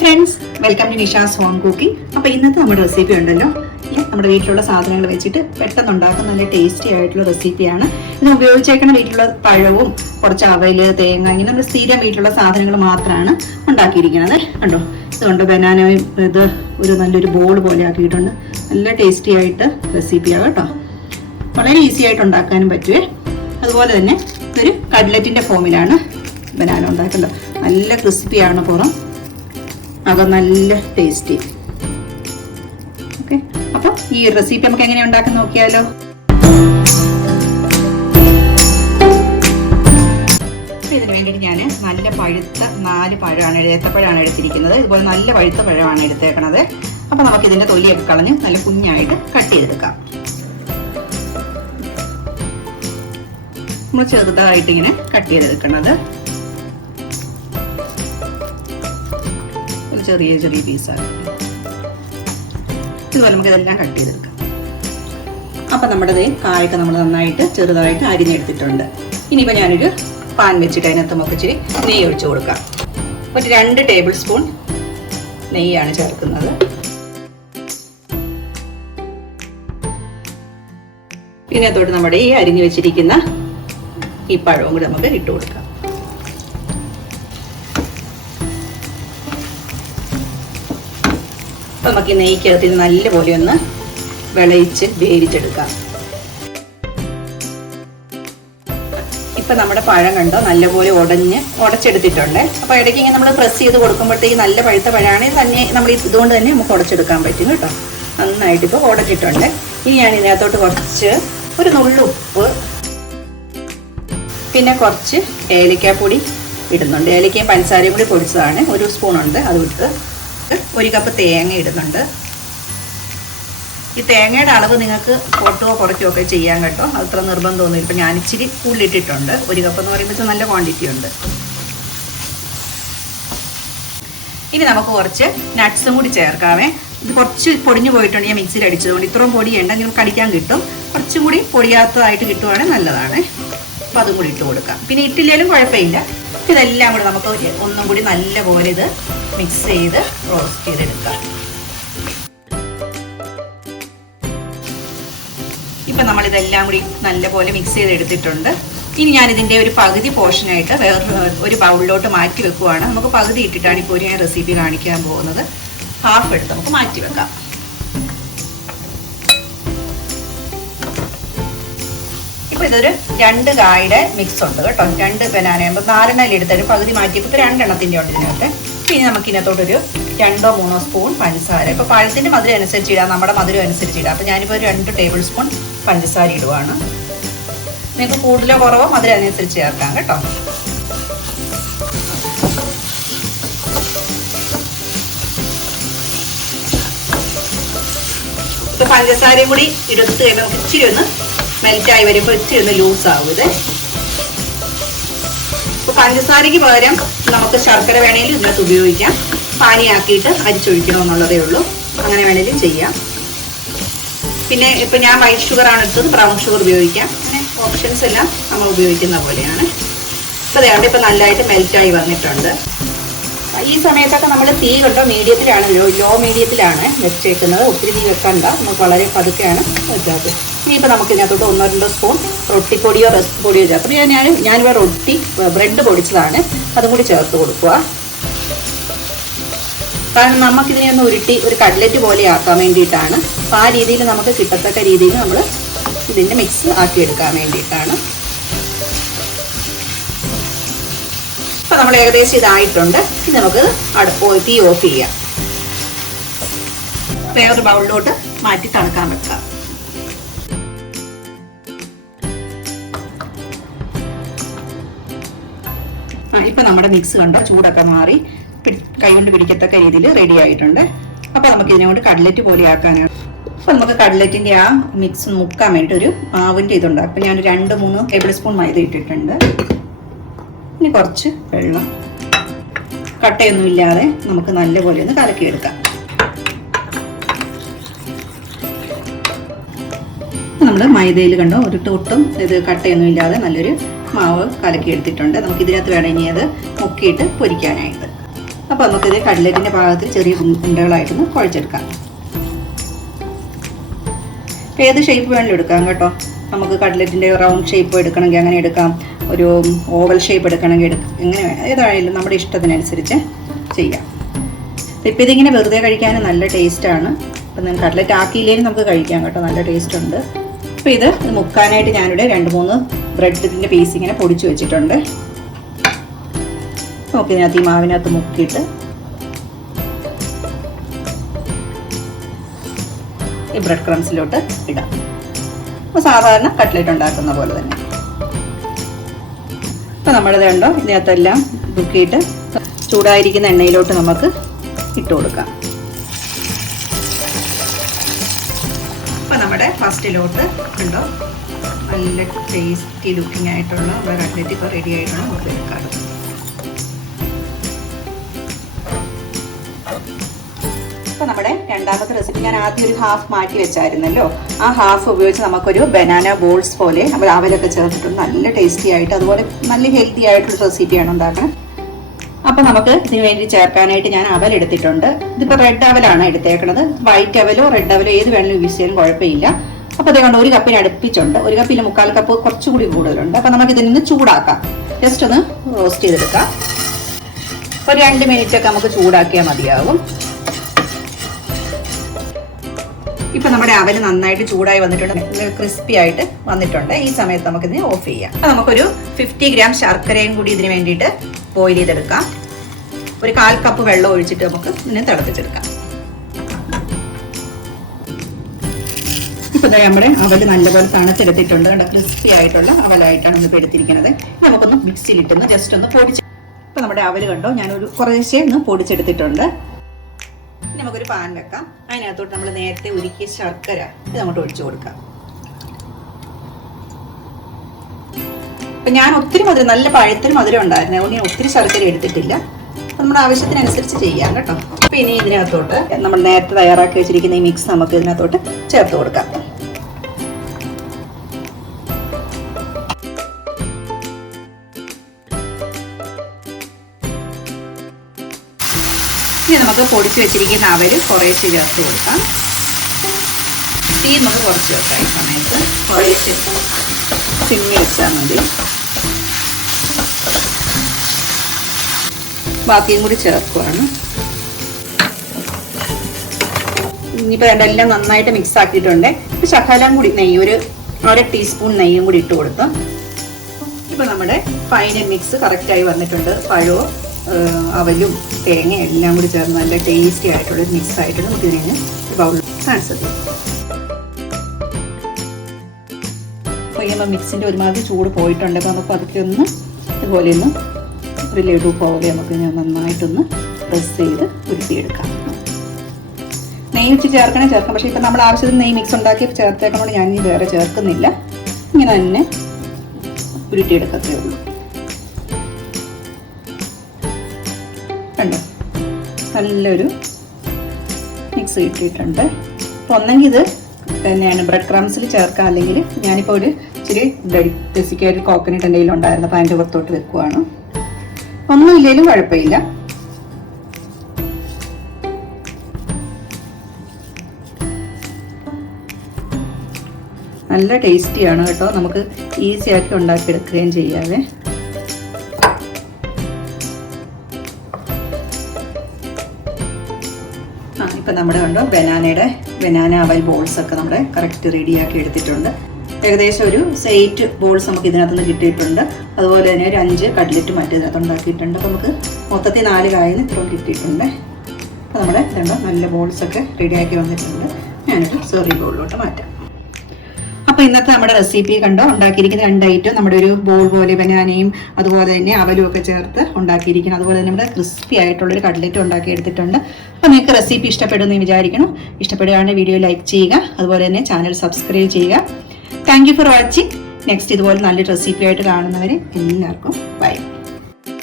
Friends, welcome to Nisha's home cooking. അപ്പോൾ ഇന്നത്തെ നമ്മുടെ റെസിപ്പി ഉണ്ടല്ലോ, നമ്മുടെ വീട്ടിലുള്ള സാധനങ്ങൾ വെച്ചിട്ട് പെട്ടെന്ന് ഉണ്ടാക്കുന്ന നല്ല ടേസ്റ്റി ആയിട്ടുള്ള റെസിപ്പിയാണ്. ഇത് ഉപയോഗിച്ചേക്കുന്ന വീട്ടിലുള്ള പഴവും കുറച്ച് അവല്, തേങ്ങ, ഇങ്ങനെ നമ്മൾ സ്ഥിരം വീട്ടിലുള്ള സാധനങ്ങൾ മാത്രമാണ് ഉണ്ടാക്കിയിരിക്കുന്നത്. കണ്ടോ, ഇതുകൊണ്ട് ബനാനയും ഇത് ഒരു നല്ലൊരു ബോൾ പോലെ ആക്കിയിട്ടുണ്ട്. നല്ല ടേസ്റ്റി ആയിട്ട് റെസിപ്പിയാണ് കേട്ടോ. വളരെ ഈസി ആയിട്ട് ഉണ്ടാക്കാനും പറ്റുമേ. അതുപോലെ തന്നെ ഇതൊരു കട്ട്ലറ്റിൻ്റെ ഫോമിലാണ് ബനാന ഉണ്ടാക്കുന്നത്. നല്ല ക്രിസ്പിയാണ് പുറം, അത് നല്ല ടേസ്റ്റി. ഓക്കെ, അപ്പോൾ ഈ റെസിപ്പി നമുക്ക് എങ്ങനെ ഉണ്ടാക്കാൻ നോക്കിയാലോ. ഇതിന് വേണ്ടിയിട്ട് ഞാൻ നല്ല പഴുത്ത 4 പഴമാണ്, ഏത്തപ്പഴമാണ് എടുത്തിരിക്കുന്നത്. ഇതുപോലെ നല്ല പഴുത്ത പഴമാണ് എടുത്തേക്കണത്. അപ്പോൾ നമുക്ക് ഇതിൻ്റെ തൊലിയൊക്കെ കളഞ്ഞ് നല്ല കുഞ്ഞായിട്ട് കട്ട് ചെയ്തെടുക്കാം. നമ്മൾ ചെറുതായിട്ട് ഇങ്ങനെ കട്ട് ചെയ്തെടുക്കുന്നത്, ചെറിയ ചെറിയ പീസാണ്. ഇതുപോലെ നമുക്ക് ഇതെല്ലാം കട്ട് ചെയ്തെടുക്കാം. അപ്പം നമ്മുടെ കായൊക്കെ നമ്മൾ നന്നായിട്ട് ചെറുതായിട്ട് അരിഞ്ഞെടുത്തിട്ടുണ്ട്. ഇനിയിപ്പോൾ ഞാനൊരു പാൻ വെച്ചിട്ട് അതിനകത്ത് നമുക്ക് ഇച്ചിരി നെയ്യ് ഒഴിച്ചു കൊടുക്കാം. ഒരു 2 ടേബിൾ സ്പൂൺ നെയ്യാണ് ചേർക്കുന്നത്. പിന്നെ അതോട്ട് നമ്മുടെ ഈ അരിഞ്ഞു വെച്ചിരിക്കുന്ന ഈ പഴവും കൂടി നമുക്ക് ഇട്ട് കൊടുക്കാം. അപ്പം നമുക്ക് ഈ നെയ്ക്കകത്ത് നല്ലപോലെ ഒന്ന് വിളയിച്ച് വേവിച്ചെടുക്കാം. ഇപ്പം നമ്മുടെ പഴം കണ്ടോ നല്ലപോലെ ഉടച്ചെടുത്തിട്ടുണ്ട്. അപ്പോൾ ഇടയ്ക്ക് ഇങ്ങനെ നമ്മൾ പ്രസ് ചെയ്ത് കൊടുക്കുമ്പോഴത്തേക്ക് നല്ല പഴുത്ത പഴമാണെങ്കിൽ തന്നെ നമ്മൾ ഇതുകൊണ്ട് തന്നെ നമുക്ക് ഉടച്ചെടുക്കാൻ പറ്റും കേട്ടോ. നന്നായിട്ട് ഇപ്പോൾ ഉടച്ചിട്ടുണ്ട്. ഇനി ഞാൻ ഇതിനകത്തോട്ട് കുറച്ച് ഒരു നുള്ളു ഉപ്പ്, പിന്നെ കുറച്ച് ഏലക്കാപ്പൊടി ഇടുന്നുണ്ട്. ഏലക്കയും പഞ്ചസാരയും കൂടി പൊടിച്ചതാണ്, 1 സ്പൂണുണ്ട്, അത് ഇട്ട് 1 കപ്പ് തേങ്ങ ഇടുന്നുണ്ട്. ഈ തേങ്ങയുടെ അളവ് നിങ്ങൾക്ക് കൂട്ടുകയോ കുറയ്ക്കുകയോ ഒക്കെ ചെയ്യാൻ കേട്ടോ, അത്ര നിർബന്ധമൊന്നുമില്ല. ഇപ്പം ഞാൻ ഇച്ചിരി കൂടുതലിട്ടിട്ടുണ്ട്. 1 കപ്പ് എന്ന് പറയുമ്പോൾ നല്ല ക്വാണ്ടിറ്റി ഉണ്ട്. ഇനി നമുക്ക് കുറച്ച് നട്ട്സും കൂടി ചേർക്കാവേ. ഇത് കുറച്ച് പൊടിഞ്ഞു പോയിട്ടുണ്ട്, ഞാൻ മിക്സിയിൽ അടിച്ചതുകൊണ്ട്. ഇത്രയും പൊടിയുണ്ട്, നിങ്ങൾക്ക് കടിക്കാൻ കിട്ടും. കുറച്ചും കൂടി പൊടിയാത്തതായിട്ട് കിട്ടുവാണെങ്കിൽ നല്ലതാണ്. അപ്പോൾ അതും കൂടി ഇട്ട് കൊടുക്കാം. പിന്നെ ഇട്ടില്ലേലും കുഴപ്പമില്ല. ഇതെല്ലാം കൂടി നമുക്ക് ഒന്നും കൂടി നല്ലപോലെ ഇത് മിക്സ് ചെയ്ത് റോസ്റ്റ് ചെയ്തെടുക്കാം. ഇപ്പം നമ്മളിതെല്ലാം കൂടി നല്ലപോലെ മിക്സ് ചെയ്തെടുത്തിട്ടുണ്ട്. ഇനി ഞാനിതിൻ്റെ ഒരു പകുതി പോർഷനായിട്ട് ഒരു ബൗളിലോട്ട് മാറ്റി വെക്കുവാണ്. നമുക്ക് പകുതി ഇട്ടിട്ടാണ് ഇപ്പോൾ ഞാൻ റെസിപ്പി കാണിക്കാൻ പോകുന്നത്. ഹാഫ് എടുത്ത് നമുക്ക് മാറ്റി വെക്കാം. ഇപ്പോൾ ഇതൊരു 2 കായുടെ മിക്സ് ഉണ്ട് കേട്ടോ. 2 ബനാന ആകുമ്പോൾ 4 എടുത്താലും പകുതി മാറ്റിയപ്പോൾ 2 എണ്ണത്തിൻ്റെ ഉണ്ട് ഇതിനകത്ത്. പിന്നെ നമുക്ക് ഇതിനകത്തോട്ടൊരു 2-3 സ്പൂൺ പഞ്ചസാര. ഇപ്പോൾ പഴത്തിൻ്റെ മധുരം അനുസരിച്ച് ഇടാം, നമ്മുടെ മധുരം അനുസരിച്ച് ഇടാം. അപ്പോൾ ഞാനിപ്പോൾ ഒരു 2 ടേബിൾ സ്പൂൺ പഞ്ചസാര ഇടുവാണ്. നിങ്ങൾക്ക് കൂടുതലോ കുറവോ മധുരം അനുസരിച്ച് ചേർക്കാം കേട്ടോ. ഇപ്പോൾ പഞ്ചസാരയും കൂടി എടുത്ത് കഴിയുമ്പോൾ നമുക്ക് ഇച്ചിരി ഒന്ന് മെൽറ്റായി വരുമ്പോൾ ഇച്ചിരി ഒന്ന് ലൂസാവും ഇത്. ഇപ്പോൾ പഞ്ചസാരയ്ക്ക് പകരം നമുക്ക് ശർക്കര വേണമെങ്കിലും ഇതിനകത്ത് ഉപയോഗിക്കാം. പാനിയാക്കിയിട്ട് അരിച്ചൊഴിക്കണമെന്നുള്ളതേ ഉള്ളൂ, അങ്ങനെ വേണമെങ്കിലും ചെയ്യാം. പിന്നെ ഇപ്പം ഞാൻ വൈറ്റ് ഷുഗറാണ് എടുത്തത്, ബ്രൗൺ ഷുഗർ ഉപയോഗിക്കാം. അങ്ങനെ ഓപ്ഷൻസ് എല്ലാം നമ്മൾ ഉപയോഗിക്കുന്ന പോലെയാണ്. അപ്പോൾ അതുകൊണ്ട് ഇപ്പം നല്ലതായിട്ട് മെൽറ്റായി വന്നിട്ടുണ്ട്. ഈ സമയത്തൊക്കെ നമ്മൾ തീ കണ്ടോ മീഡിയത്തിലാണ്, ലോ മീഡിയത്തിലാണ് വെച്ചേക്കുന്നത്. ഒത്തിരി തീ വെക്കണ്ട, നമുക്ക് വളരെ പതുക്കെയാണ് വെക്കാത്തത്. ഇനിയിപ്പോൾ നമുക്ക് ഇതിനകത്തോട്ട് 1-2 സ്പൂൺ റൊട്ടിപ്പൊടിയോ റസ്ക് പൊടിയോ ചേർത്ത്, അപ്പോൾ ഞാനിവിടെ ബ്രെഡ് പൊടിച്ചതാണ്, അതും കൂടി ചേർത്ത് കൊടുക്കുക. കാരണം നമുക്കിതിനെ ഒന്ന് ഉരുട്ടി ഒരു കട്ട്ലറ്റ് പോലെ ആക്കാൻ വേണ്ടിയിട്ടാണ്. അപ്പോൾ ആ രീതിയിൽ നമുക്ക് കിട്ടത്തക്ക രീതിയിൽ നമ്മൾ ഇതിൻ്റെ മിക്സ് ആക്കിയെടുക്കാൻ വേണ്ടിയിട്ടാണ്. അപ്പോൾ നമ്മൾ ഏകദേശം ഇതായിട്ടുണ്ട്. ഇത് നമുക്ക് തീ ഓഫ് ചെയ്യാം. വേറൊരു ബൗളിലോട്ട് മാറ്റി തണുക്കാൻ വെക്കാം. ഇപ്പം നമ്മുടെ മിക്സ് കണ്ടോ ചൂടൊക്കെ മാറി കൈകൊണ്ട് പിടിക്കത്തക്ക രീതിയിൽ റെഡി ആയിട്ടുണ്ട്. അപ്പോൾ നമുക്ക് ഇതിനെ കൊണ്ട് കട്ട്ലറ്റ് പോലെ ആക്കാനാണ്. അപ്പോൾ നമുക്ക് കട്ട്ലറ്റിൻ്റെ ആ മിക്സ് മുക്കാൻ വേണ്ടിയിട്ട് ഒരു മാവിൻ്റെ ഇതുണ്ട്. അപ്പോൾ ഞാൻ 2-3 ടേബിൾ സ്പൂൺ മൈദ ഇട്ടിട്ടുണ്ട്. ഇനി കുറച്ച് വെള്ളം, കട്ടയൊന്നും ഇല്ലാതെ നമുക്ക് നല്ലപോലെ ഒന്ന് കലക്കിയെടുക്കാം. നമ്മൾ മൈദയിൽ കണ്ടോ ഒട്ടും ഇത് കട്ടയൊന്നും ഇല്ലാതെ നല്ലൊരു മാവ് കലക്കി എടുത്തിട്ടുണ്ട്. നമുക്ക് ഇതിനകത്ത് വേണം ഇനി അത് മുക്കിയിട്ട് പൊരിക്കാനായിട്ട്. അപ്പോൾ നമുക്കിത് കട്ട്ലറ്റിൻ്റെ ഭാഗത്തിൽ ചെറിയ ഉണ്ടകളായിട്ടൊന്ന് കുഴച്ചെടുക്കാം. ഏത് ഷേപ്പ് വേണമെങ്കിലും എടുക്കാം കേട്ടോ. നമുക്ക് കട്ട്ലറ്റിൻ്റെ റൗണ്ട് ഷേപ്പ് എടുക്കണമെങ്കിൽ അങ്ങനെ എടുക്കാം, ഒരു ഓവൽ ഷേപ്പ് എടുക്കണമെങ്കിൽ എങ്ങനെ ഏതായാലും നമ്മുടെ ഇഷ്ടത്തിനനുസരിച്ച് ചെയ്യാം. ഇപ്പോൾ ഇതിങ്ങനെ വെറുതെ കഴിക്കാനും നല്ല ടേസ്റ്റാണ്. അപ്പം ഞാൻ കട്ട്ലറ്റ് ആക്കിയില്ലെങ്കിൽ നമുക്ക് കഴിക്കാം കേട്ടോ, നല്ല ടേസ്റ്റ് ഉണ്ട്. അപ്പോൾ ഇത് മുക്കാനായിട്ട് ഞാനിവിടെ 2-3 ബ്രെഡിൻ്റെ പീസ് ഇങ്ങനെ പൊടിച്ച് വെച്ചിട്ടുണ്ട്. ഓക്കെ, ഇതിനകത്ത് ഈ മാവിനകത്ത് മുക്കിയിട്ട് ഈ ബ്രെഡ് ക്രംസിലോട്ട് ഇടാം. അപ്പോൾ സാധാരണ കട്ട്ലറ്റ് ഉണ്ടാക്കുന്ന പോലെ തന്നെ. അപ്പോൾ നമ്മളിത് കണ്ടോ, ഇതിനകത്തെല്ലാം മുക്കിയിട്ട് ചൂടായിരിക്കുന്ന എണ്ണയിലോട്ട് നമുക്ക് ഇട്ട് കൊടുക്കാം. അപ്പോൾ നമ്മുടെ ഫസ്റ്റിലോട്ട് ഉണ്ടോ നല്ല ടേസ്റ്റി ലുക്കിംഗ് ആയിട്ടുള്ള നമ്മുടെ കട്ട്ലറ്റ് ഇപ്പോൾ റെഡി ആയിട്ടാണ് നമുക്ക് എടുക്കാം. അപ്പോൾ നമ്മുടെ രണ്ടാമത്തെ റെസിപ്പി ഞാൻ ആദ്യം ഒരു ഹാഫ് മാറ്റി വെച്ചായിരുന്നല്ലോ, ആ ഹാഫ് ഉപയോഗിച്ച് നമുക്കൊരു ബനാന ബോൾസ് പോലെ നമ്മൾ അവലൊക്കെ ചേർത്തിട്ടുണ്ട് നല്ല ടേസ്റ്റി ആയിട്ട്, അതുപോലെ നല്ല ഹെൽത്തി ആയിട്ടുള്ള റെസിപ്പിയാണ് ഉണ്ടാക്കുന്നത്. അപ്പോൾ നമുക്ക് ഇതിന് വേണ്ടി ചേർക്കാനായിട്ട് ഞാൻ അവൽ എടുത്തിട്ടുണ്ട്. ഇതിപ്പോൾ റെഡ് അവലാണ് എടുത്തേക്കുന്നത്. വൈറ്റ് അവലോ റെഡ് അവലോ ഏത് വേണമെങ്കിലും യൂസ് ചെയ്യാൻ കുഴപ്പമില്ല. അപ്പോൾ അതുകൊണ്ട് 1 കപ്പിന് അടുപ്പിച്ചുണ്ട്. 1 കപ്പിൽ 3/4 കപ്പ് കുറച്ചുകൂടി കൂടുതലുണ്ട്. അപ്പോൾ നമുക്ക് ഇതിൽ നിന്ന് ചൂടാക്കാം, ജസ്റ്റ് ഒന്ന് റോസ്റ്റ് ചെയ്തെടുക്കാം. ഒരു 2 മിനിറ്റൊക്കെ നമുക്ക് ചൂടാക്കിയാൽ മതിയാകും. ഇപ്പം നമ്മുടെ അവൽ നന്നായിട്ട് ചൂടായി വന്നിട്ടുണ്ട്, ക്രിസ്പി ആയിട്ട് വന്നിട്ടുണ്ട്. ഈ സമയത്ത് നമുക്കിതിനെ ഓഫ് ചെയ്യാം. അപ്പോൾ നമുക്കൊരു 50 ഗ്രാം ശർക്കരയും കൂടി ഇതിന് വേണ്ടിയിട്ട് ബോയിൽ ചെയ്തെടുക്കാം. ഒരു 1/4 കപ്പ് വെള്ളം ഒഴിച്ചിട്ട് നമുക്ക് ഇതിനെ തിളപ്പിച്ചെടുക്കാം. ഇപ്പം നമ്മുടെ അവൽ നല്ലപോലെ തണുത്തെടുത്തിട്ടുണ്ട്. ക്രിസ്പി ആയിട്ടുള്ള അവലായിട്ടാണ് നമ്മൾ എടുത്തിരിക്കുന്നത്. നമുക്കൊന്ന് മിക്സിയിലിട്ടൊന്ന് ജസ്റ്റ് ഒന്ന് പൊടിച്ച്. ഇപ്പം നമ്മുടെ അവൽ കണ്ടോ, ഞാനൊരു കുറേശ്ശേ ഒന്ന് പൊടിച്ചെടുത്തിട്ടുണ്ട്. നമുക്കൊരു പാൻ വെക്കാം. അതിനകത്തോട്ട് നമ്മൾ നേരത്തെ ഉരുക്കിയ ശർക്കര ഇത് അങ്ങോട്ട് ഒഴിച്ചു കൊടുക്കാം. അപ്പം ഞാൻ ഒത്തിരി മധുരം, നല്ല പഴുത്തൊരു മധുരം ഉണ്ടായിരുന്നു, അതുകൊണ്ട് ഞാൻ ഒത്തിരി ശർക്കര എടുത്തിട്ടില്ല. അപ്പം നമ്മുടെ ആവശ്യത്തിനനുസരിച്ച് ചെയ്യാം കേട്ടോ. അപ്പം ഇനി ഇതിനകത്തോട്ട് നമ്മൾ നേരത്തെ തയ്യാറാക്കി വെച്ചിരിക്കുന്ന ഈ മിക്സ് നമുക്ക് ഇതിനകത്തോട്ട് ചേർത്ത് കൊടുക്കാം. ഇനി നമുക്ക് പൊടിച്ച് വെച്ചിരിക്കുന്ന അവൽ കുറേശ്ശെ ചേർത്ത് കൊടുക്കാം. തീ നമുക്ക് കുറച്ച് വെക്കാം. ഈ സമയത്ത് കുറേശ്ശെ സിമ്മി വെച്ചാൽ മതി. ബാക്കിയും കൂടി ചേർക്കുകയാണ്. ഇനിയിപ്പോൾ രണ്ടെല്ലാം നന്നായിട്ട് മിക്സ് ആക്കിയിട്ടുണ്ട്. ഇപ്പം ശകലം കൂടി നെയ്യ്, ഒരു 1 ടീസ്പൂൺ നെയ്യും കൂടി ഇട്ട് കൊടുത്തു. ഇപ്പം നമ്മുടെ ഫൈനൽ മിക്സ് കറക്റ്റായി വന്നിട്ടുണ്ട്. പഴവും അവലും തേങ്ങ എല്ലാം കൂടി ചേർന്ന് നല്ല ടേസ്റ്റി ആയിട്ടുള്ള മിക്സ് ആയിട്ട് നമുക്ക് ഇതിനെ ബൗളിൽ ട്രാൻസ്ഫർ ചെയ്യാം. കഴിയുമ്പോൾ മിക്സിൻ്റെ ഒരുമാതിരി ചൂട് പോയിട്ടുണ്ട്. അപ്പോൾ നമുക്ക് അതൊക്കെ ഒന്ന് ഇതുപോലെ ഒന്ന് ഒരു ലഡു പോലെ നമുക്ക് നന്നായിട്ടൊന്ന് പ്രസ് ചെയ്ത് ഉരുട്ടിയെടുക്കാം. നെയ്യ് വെച്ച് ചേർക്കാം. പക്ഷേ ഇപ്പം നമ്മൾ ആവശ്യത്തിന് നെയ്യ് മിക്സ് ഉണ്ടാക്കി ചേർത്തേക്കുന്നതുകൊണ്ട് ഞാൻ ഇനി വേറെ ചേർക്കുന്നില്ല. ഇങ്ങനെ തന്നെ ഉരുട്ടിയെടുക്കത്തേ ഉള്ളൂ. കണ്ടോ, നല്ലൊരു മിക്സ് കിട്ടിയിട്ടുണ്ട്. അപ്പോൾ ഒന്നെങ്കിൽ ഇത് തന്നെയാണ് ബ്രെഡ് ക്രംസിൽ ചേർക്കാം, അല്ലെങ്കിൽ ഞാനിപ്പോൾ ഒരു ഇച്ചിരി ഡെസിക്കേറ്റഡ് കോക്കനട്ട് എൻ്റെ കയ്യിൽ ഉണ്ടായിരുന്നു, അപ്പോൾ അതിൻ്റെ പുറത്തോട്ട് വെക്കുവാണ്. ഒന്നുമില്ലെങ്കിലും കുഴപ്പമില്ല. നല്ല ടേസ്റ്റിയാണ് കേട്ടോ, നമുക്ക് ഈസി ആക്കി ഉണ്ടാക്കിയെടുക്കുകയും ചെയ്യാതെ. ഇപ്പം നമ്മുടെ കണ്ടോ ബനാന അവൽ ബോൾസ് ഒക്കെ നമ്മുടെ കറക്റ്റ് റെഡിയാക്കി എടുത്തിട്ടുണ്ട്. ഏകദേശം ഒരു 8 ബോൾസ് നമുക്ക് ഇതിനകത്ത് നിന്ന് കിട്ടിയിട്ടുണ്ട്. അതുപോലെ തന്നെ ഒരു 5 കട്ട്ലറ്റ് മറ്റേതിനകത്ത് ഉണ്ടാക്കിയിട്ടുണ്ട്. അപ്പോൾ നമുക്ക് മൊത്തത്തിൽ 4 കായന്ന് ഇത്രയും കിട്ടിയിട്ടുണ്ട്. അപ്പോൾ നമ്മുടെ കണ്ടോ നല്ല ബോൾസൊക്കെ റെഡിയാക്കി വന്നിട്ടുണ്ട്. ഞാനൊരു സെർവിംഗ് ബോളിലോട്ട് മാറ്റാം. അപ്പോൾ ഇന്നത്തെ നമ്മുടെ റെസിപ്പി കണ്ടോ, ഉണ്ടാക്കിയിരിക്കുന്ന 2 ഐറ്റം നമ്മുടെ ഒരു ബോൾ പോലെ ബനാനയും അതുപോലെ തന്നെ അവലും ഒക്കെ ചേർത്ത് ഉണ്ടാക്കിയിരിക്കണം. അതുപോലെ തന്നെ നമ്മുടെ ക്രിസ്പി ആയിട്ടുള്ളൊരു കട്ട്ലറ്റ് ഉണ്ടാക്കി എടുത്തിട്ടുണ്ട്. അപ്പോൾ നിങ്ങൾക്ക് റെസിപ്പി ഇഷ്ടപ്പെടുമെന്ന് വിചാരിക്കണം. ഇഷ്ടപ്പെടുകയാണെങ്കിൽ വീഡിയോ ലൈക്ക് ചെയ്യുക, അതുപോലെ തന്നെ ചാനൽ സബ്സ്ക്രൈബ് ചെയ്യുക. Thank you for watching. Next ഇതുപോലെ നല്ലൊരു റെസിപ്പി ആയിട്ട് കാണുന്നവരെ എല്ലാവർക്കും ബൈ.